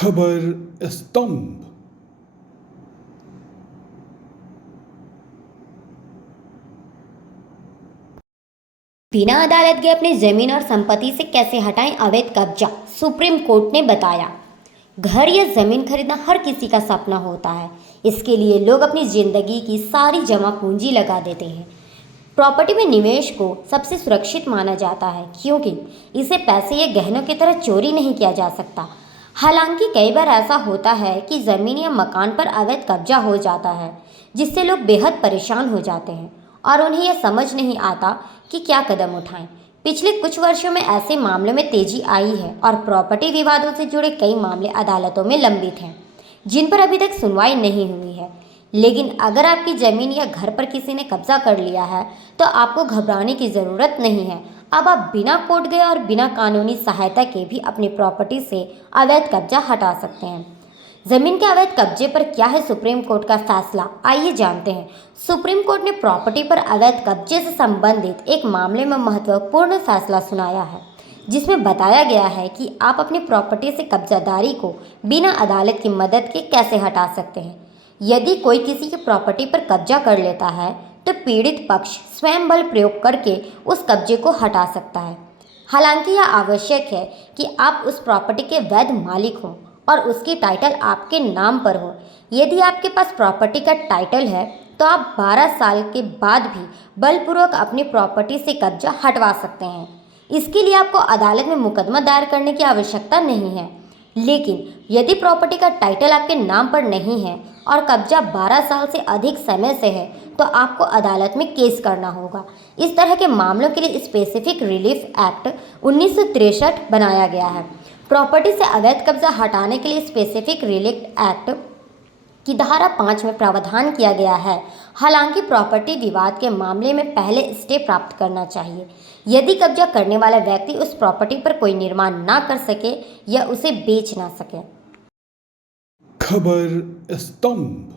खबर स्तंभ। बिना अदालत के अपनी जमीन और संपत्ति से कैसे हटाएं अवैध कब्जा, सुप्रीम कोर्ट ने बताया। घर या जमीन खरीदना हर किसी का सपना होता है। इसके लिए लोग अपनी जिंदगी की सारी जमा पूंजी लगा देते हैं। प्रॉपर्टी में निवेश को सबसे सुरक्षित माना जाता है क्योंकि इसे पैसे या गहनों की तरह चोरी नहीं किया जा सकता। हालांकि कई बार ऐसा होता है कि ज़मीन या मकान पर अवैध कब्जा हो जाता है, जिससे लोग बेहद परेशान हो जाते हैं और उन्हें यह समझ नहीं आता कि क्या कदम उठाएं। पिछले कुछ वर्षों में ऐसे मामलों में तेजी आई है और प्रॉपर्टी विवादों से जुड़े कई मामले अदालतों में लंबित हैं, जिन पर अभी तक सुनवाई नहीं हुई है। लेकिन अगर आपकी ज़मीन या घर पर किसी ने कब्जा कर लिया है तो आपको घबराने की ज़रूरत नहीं है। अब आप बिना कोर्ट गए और बिना कानूनी सहायता के भी अपनी प्रॉपर्टी से अवैध कब्जा हटा सकते हैं। जमीन के अवैध कब्जे पर क्या है सुप्रीम कोर्ट का फैसला, आइए जानते हैं। सुप्रीम कोर्ट ने प्रॉपर्टी पर अवैध कब्जे से संबंधित एक मामले में महत्वपूर्ण फैसला सुनाया है, जिसमें बताया गया है कि आप अपनी प्रॉपर्टी से कब्जादारी को बिना अदालत की मदद के कैसे हटा सकते हैं। यदि कोई किसी की प्रॉपर्टी पर कब्जा कर लेता है तो पीड़ित पक्ष स्वयं बल प्रयोग करके उस कब्जे को हटा सकता है। हालांकि यह आवश्यक है कि आप उस प्रॉपर्टी के वैध मालिक हों और उसकी टाइटल आपके नाम पर हो। यदि आपके पास प्रॉपर्टी का टाइटल है तो आप 12 साल के बाद भी बलपूर्वक अपनी प्रॉपर्टी से कब्जा हटवा सकते हैं। इसके लिए आपको अदालत में मुकदमा दायर करने की आवश्यकता नहीं है। लेकिन यदि प्रॉपर्टी का टाइटल आपके नाम पर नहीं है और कब्जा 12 साल से अधिक समय से है तो आपको अदालत में केस करना होगा। इस तरह के मामलों के लिए स्पेसिफिक रिलीफ एक्ट 1963 बनाया गया है। प्रॉपर्टी से अवैध कब्जा हटाने के लिए स्पेसिफिक रिलीफ एक्ट की धारा 5 में प्रावधान किया गया है। हालांकि प्रॉपर्टी विवाद के मामले में पहले स्टे प्राप्त करना चाहिए। यदि कब्जा करने वाला व्यक्ति उस प्रॉपर्टी पर कोई निर्माण ना कर सके या उसे बेच ना सके। खबर स्तंभ।